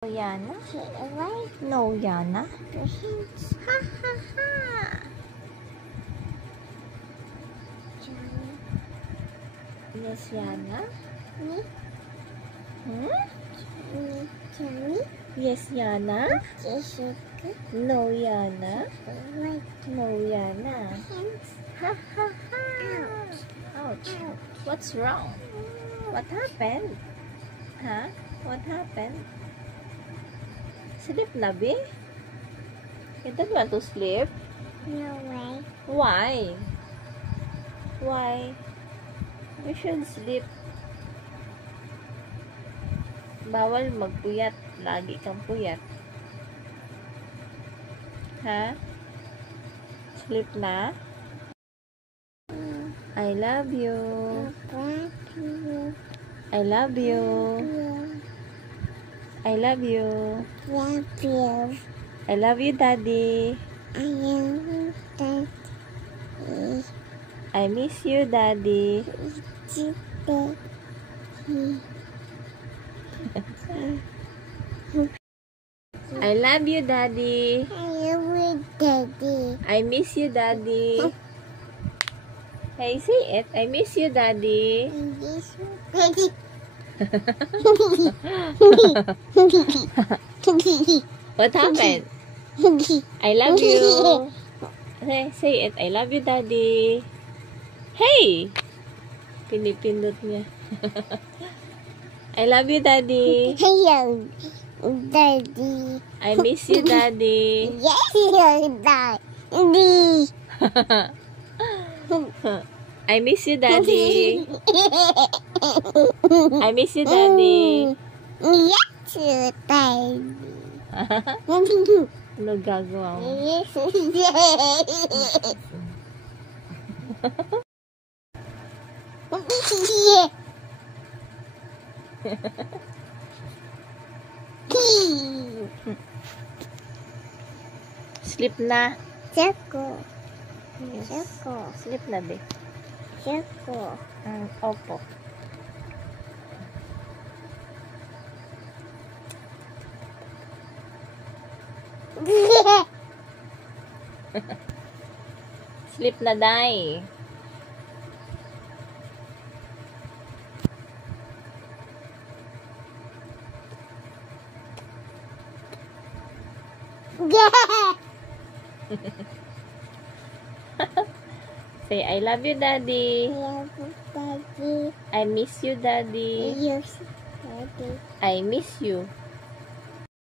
Yana? No, Yana. Ha ha ha. Yes, Yana. Yes, Yana. No, Yana. No, Yana. Ha ha ha. Ouch. What's wrong? What happened? Huh? What happened? Sleep na, be? You don't want to sleep? No way. Why? Why? You should sleep. Bawal magpuyat. Lagi kang puyat. Ha? Sleep na? I love you. I love you. I love you. Love you. I love you, Daddy. I am Daddy. I miss you, Daddy. I love you, Daddy. I love you, Daddy. I miss you, Daddy. Hey, say it. I miss you, Daddy. I miss you, Daddy. What happened? I love you. Say it. I love you, Daddy. Hey! Pinipindot niya. I love you, Daddy. Hello, Daddy. I miss you, Daddy. Yes, Daddy. I miss you, Daddy. I miss you, Daddy. Yes, Daddy. Ano gagawa mo? Yes, Sleep na. Choco. Sleep na, be. Choco. Opo. Sleep na, Day. Say, I love you, Daddy. Daddy. I miss you, Daddy. Yes, Daddy. I miss you.